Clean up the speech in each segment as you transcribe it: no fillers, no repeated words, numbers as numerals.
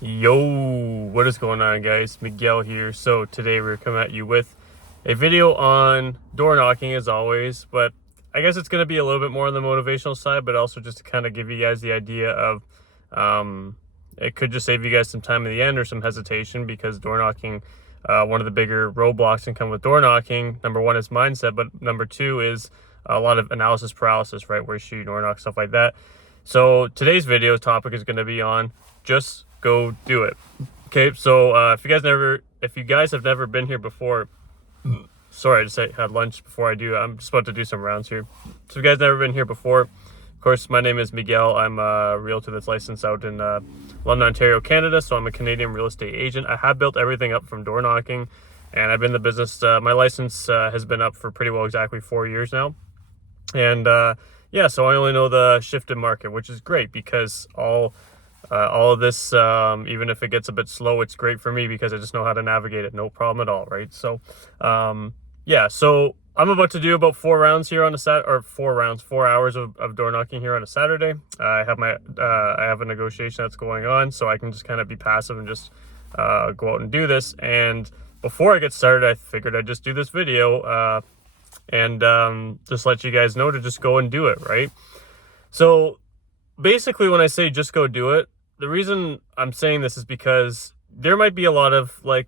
Yo, what is going on, guys? Miguel here. So today we're coming at you with a video on door knocking as always, but I guess it's going to be a little bit more on the motivational side, but also just to kind of give you guys the idea of it could just save you guys some time in the end or some hesitation, because door knocking, one of the bigger roadblocks can come with door knocking. Number one is mindset, but number two is a lot of analysis paralysis, right? Where should you door knock, stuff like that. So today's video topic is going to be on just go do it. Okay, so if you guys have never been here before, sorry, I just had lunch before I do. I'm just about to do some rounds here. So if you guys never been here before, of course, my name is Miguel. I'm a realtor that's licensed out in London, Ontario, Canada. So I'm a Canadian real estate agent. I have built everything up from door knocking, and I've been in the business. My license has been up for pretty well exactly 4 years now, and yeah, so I only know the shifted market, which is great because all of this, even if it gets a bit slow, it's great for me because I just know how to navigate it. No problem at all, right? So, yeah, so I'm about to do about 4 rounds here on a 4 hours of door knocking here on a Saturday. I have a negotiation that's going on, so I can just kind of be passive and just go out and do this. And before I get started, I figured I'd just do this video and just let you guys know to just go and do it, right? So basically, when I say just go do it, the reason I'm saying this is because there might be a lot of a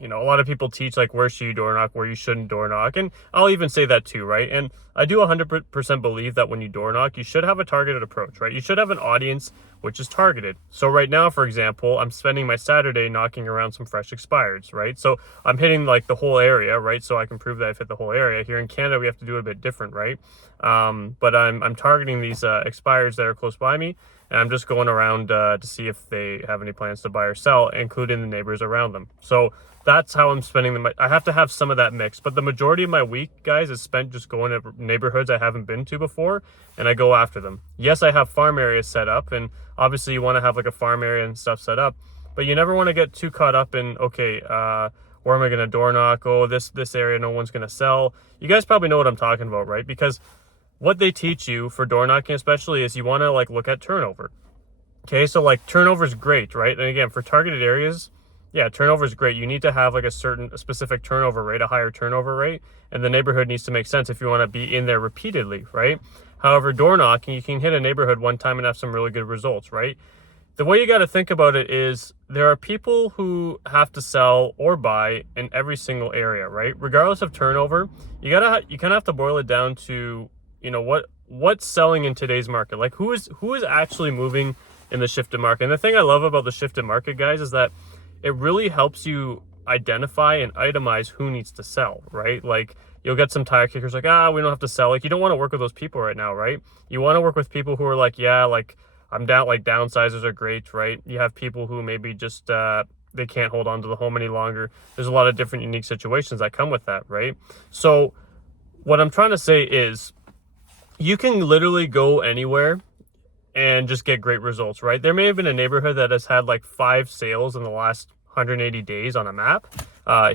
lot of people teach where should you door knock, where you shouldn't door knock, and I'll even say that too, right? And I do 100% believe that when you door knock, you should have a targeted approach, right? You should have an audience which is targeted. So right now, for example, I'm spending my Saturday knocking around some fresh expireds, right? So I'm hitting the whole area, right? So I can prove that I've hit the whole area. Here in Canada, we have to do it a bit different, right? But I'm targeting these expireds that are close by me, and I'm just going around to see if they have any plans to buy or sell, including the neighbors around them. So that's how I'm spending them. I have to have some of that mix, but the majority of my week, guys, is spent just going to neighborhoods I haven't been to before, and I go after them. Yes, I have farm areas set up, and obviously you want to have a farm area and stuff set up, but you never want to get too caught up in, okay, where am I going to door knock? Oh, this area no one's going to sell. You guys probably know what I'm talking about, right? Because what they teach you for door knocking especially is you want to look at turnover. Okay, so turnover is great, right? And again, for targeted areas, yeah, turnover is great. You need to have a specific turnover rate, a higher turnover rate, and the neighborhood needs to make sense if you want to be in there repeatedly, right? However, door knocking, you can hit a neighborhood one time and have some really good results, right? The way you got to think about it is there are people who have to sell or buy in every single area, right? Regardless of turnover, you kind of have to boil it down to, what's selling in today's market. Who is actually moving in the shifted market. And the thing I love about the shifted market, guys, is that it really helps you identify and itemize who needs to sell, right? You'll get some tire kickers we don't have to sell. You don't want to work with those people right now, right? You want to work with people who are I'm down, downsizers are great, right? You have people who maybe just they can't hold on to the home any longer. There's a lot of different unique situations that come with that, right? So what I'm trying to say is you can literally go anywhere and just get great results, right? There may have been a neighborhood that has had 5 sales in the last 180 days on a map.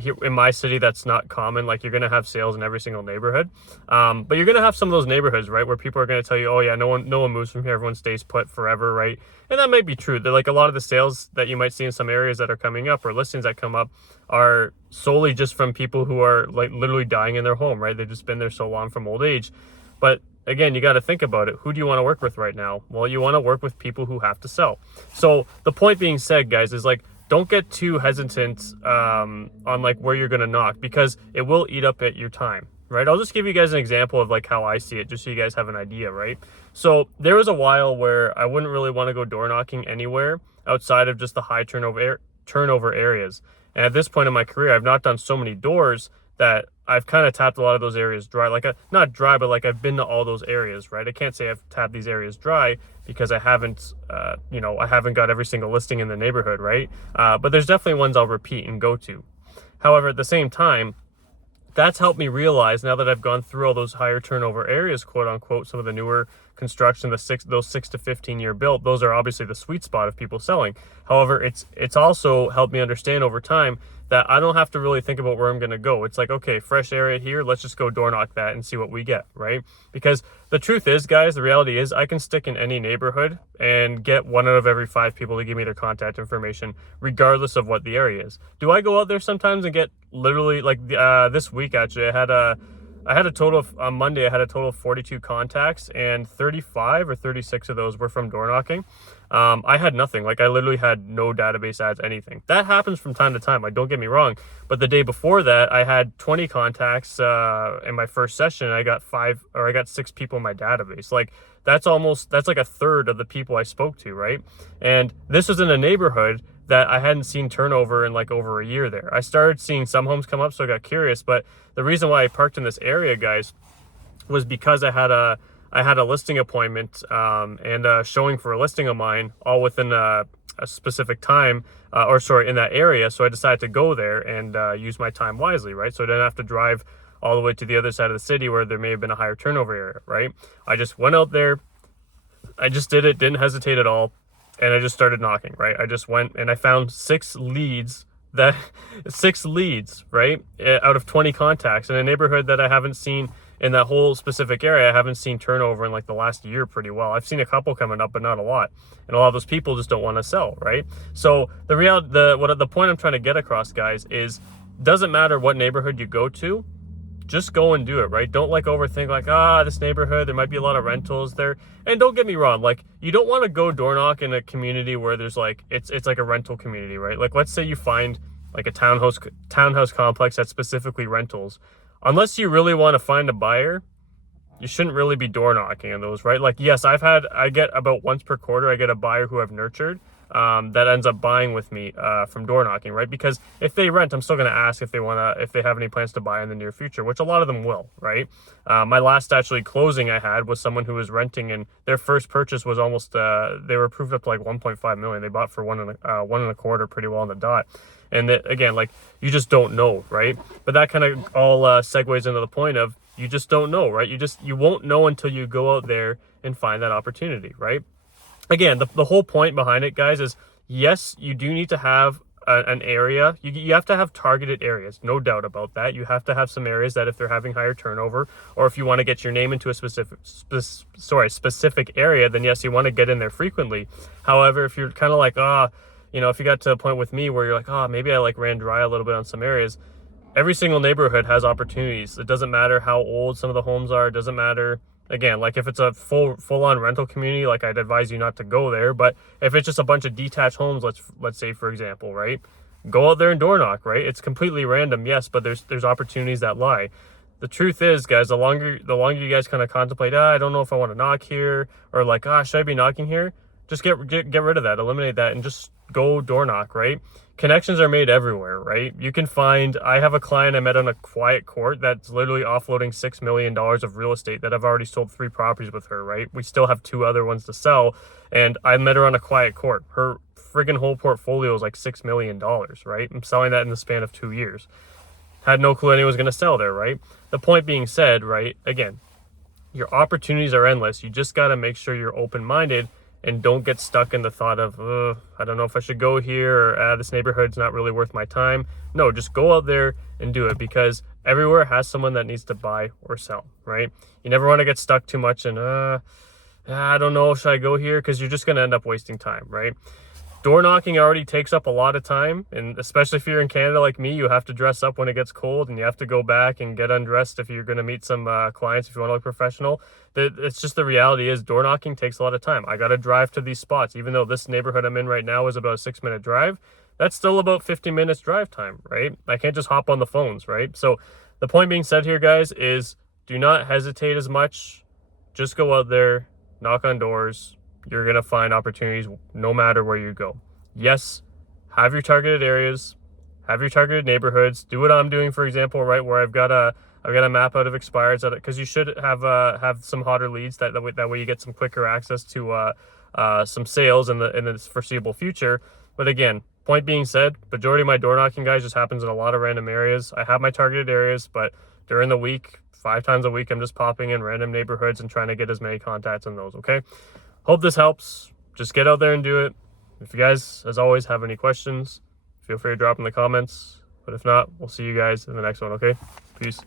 Here in my city, that's not common. You're going to have sales in every single neighborhood. But you're going to have some of those neighborhoods, right, where people are going to tell you, oh yeah, no one moves from here. Everyone stays put forever, right? And that might be true. They're a lot of the sales that you might see in some areas that are coming up or listings that come up are solely just from people who are literally dying in their home, right? They've just been there so long from old age. But again, you got to think about it. Who do you want to work with right now? Well, you want to work with people who have to sell. So the point being said, guys, is don't get too hesitant on where you're going to knock, because it will eat up at your time, right? I'll just give you guys an example of how I see it, just so you guys have an idea, right? So there was a while where I wouldn't really want to go door knocking anywhere outside of just the high turnover areas. And at this point in my career, I've not done so many doors that I've kind of tapped a lot of those areas dry. Not dry, but I've been to all those areas, right? I can't say I've tapped these areas dry because I haven't, I haven't got every single listing in the neighborhood, right? But there's definitely ones I'll repeat and go to. However, at the same time, that's helped me realize, now that I've gone through all those higher turnover areas, quote unquote, some of the newer construction, those 6 to 15 year build, those are obviously the sweet spot of people selling. However, it's also helped me understand over time that I don't have to really think about where I'm going to go. It's like, okay, fresh area here, let's just go door knock that and see what we get, right? Because the truth is, guys, the reality is I can stick in any neighborhood and get 1 out of every 5 people to give me their contact information, regardless of what the area is. Do I go out there sometimes and get literally, like this week, actually, I had a total of, on Monday, I had a total of 42 contacts, and 35 or 36 of those were from door knocking. I had nothing. Like, I literally had no database ads, anything. That happens from time to time, like, don't get me wrong. But the day before that, I had 20 contacts in my first session. I got 6 people in my database. Like, that's like a third of the people I spoke to, right? And this was in a neighborhood that I hadn't seen turnover in like over a year there. I started seeing some homes come up, so I got curious. But the reason why I parked in this area, guys, was because I had a listing appointment and a showing for a listing of mine, all within a specific time, in that area. So I decided to go there and use my time wisely, right? So I didn't have to drive all the way to the other side of the city where there may have been a higher turnover area, right? I just went out there, I just did it, didn't hesitate at all, and I just started knocking, right? I just went and I found 6 leads, right, out of 20 contacts in a neighborhood that I haven't seen in that whole specific area. I haven't seen turnover in like the last year pretty well. I've seen a couple coming up, but not a lot. And a lot of those people just don't want to sell, right? So the point I'm trying to get across, guys, is doesn't matter what neighborhood you go to, just go and do it, right? Don't like overthink like, this neighborhood, there might be a lot of rentals there. And don't get me wrong, like, you don't want to go door knock in a community where there's like, it's like a rental community, right? Like, let's say you find like a townhouse complex that's specifically rentals. Unless you really want to find a buyer, you shouldn't really be door knocking on those, right? Like, yes, I get about once per quarter, I get a buyer who I've nurtured that ends up buying with me from door knocking, right? Because if they rent, I'm still going to ask if they have any plans to buy in the near future, which a lot of them will, right? My last actually closing I had was someone who was renting, and their first purchase was almost they were approved up to like 1.5 million. They bought for 1.25 pretty well on the dot. And again, like, you just don't know, right? But that kind of all segues into the point of you just don't know, right? You won't know until you go out there and find that opportunity, right? Again, the whole point behind it, guys, is yes, you do need to have an area. You have to have targeted areas, no doubt about that. You have to have some areas that if they're having higher turnover, or if you want to get your name into a specific area, then yes, you want to get in there frequently. However, if you're kind of like, if you got to a point with me where you're like, maybe I like ran dry a little bit on some areas, every single neighborhood has opportunities. It doesn't matter how old some of the homes are. It doesn't matter. Again, like, if it's a full-on rental community, like, I'd advise you not to go there. But if it's just a bunch of detached homes, let's say, for example, right, go out there and door knock, right? It's completely random, yes, but there's opportunities that lie. The truth is, guys, the longer you guys kind of contemplate, I don't know if I want to knock here, or like, should I be knocking here? Just get rid of that, eliminate that, and just go door knock, right? Connections are made everywhere, right? You can find, I have a client I met on a quiet court that's literally offloading $6 million of real estate that I've already sold 3 properties with her, right? We still have 2 other ones to sell, and I met her on a quiet court. Her friggin' whole portfolio is like $6 million, right? I'm selling that in the span of 2 years. Had no clue anyone was going to sell there, right? The point being said, right, again, your opportunities are endless. You just got to make sure you're open-minded and don't get stuck in the thought of, I don't know if I should go here, or this neighborhood's not really worth my time. No, just go out there and do it, because everywhere has someone that needs to buy or sell, right? You never want to get stuck too much in, I don't know, should I go here? Because you're just going to end up wasting time, right? Door knocking already takes up a lot of time, and especially if you're in Canada like me, you have to dress up when it gets cold, and you have to go back and get undressed if you're going to meet some clients, if you want to look professional. It's just, the reality is door knocking takes a lot of time. I got to drive to these spots. Even though this neighborhood I'm in right now is about a 6-minute drive, that's still about 50 minutes drive time, right? I can't just hop on the phones, right? So the point being said here, guys, is do not hesitate as much. Just go out there, knock on doors. You're going to find opportunities no matter where you go. Yes, have your targeted areas, have your targeted neighborhoods. Do what I'm doing, for example, right, where I've got a map out of expireds, because you should have some hotter leads. That way you get some quicker access to some sales in the foreseeable future. But again, point being said, majority of my door knocking, guys, just happens in a lot of random areas. I have my targeted areas, but during the week, 5 times a week. I'm just popping in random neighborhoods and trying to get as many contacts in those, okay? Hope this helps. Just get out there and do it. If you guys, as always, have any questions, feel free to drop in the comments. But if not, we'll see you guys in the next one, okay? Peace.